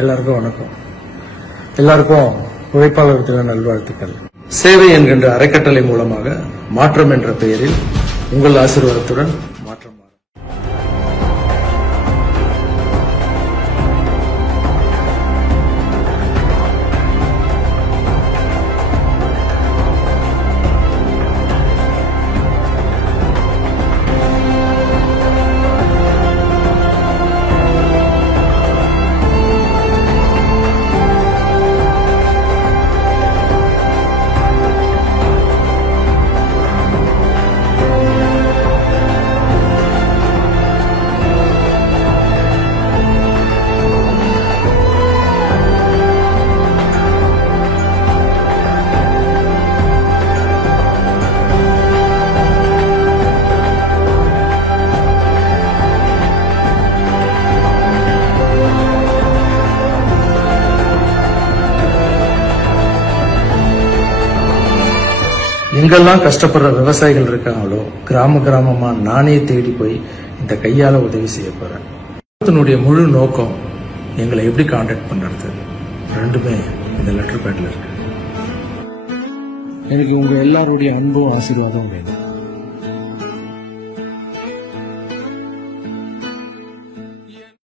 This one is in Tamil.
எல்லாருக்கும் வணக்கம். எல்லாருக்கும் உழைப்பாளர் தின நல்வாழ்த்துக்கள். சேவை என்கின்ற அறக்கட்டளை மூலமாக மாற்றம் என்ற பெயரில் உங்கள் ஆசீர்வாதத்துடன் மாற்றம். எங்கெல்லாம் கஷ்டப்படுற விவசாயிகள் இருக்காங்களோ கிராமமா நானே தேடி போய் இந்த கையால உதவி செய்ய போறேன். இதனுடைய முழு நோக்கம் எங்களை எப்படி கான்டாக்ட் பண்றது ரெண்டுமே இந்த லெட்டர் பேட்ல இருக்கு. எனக்கு உங்க எல்லாருடைய அன்பும் ஆசீர்வாதம் வேணும்.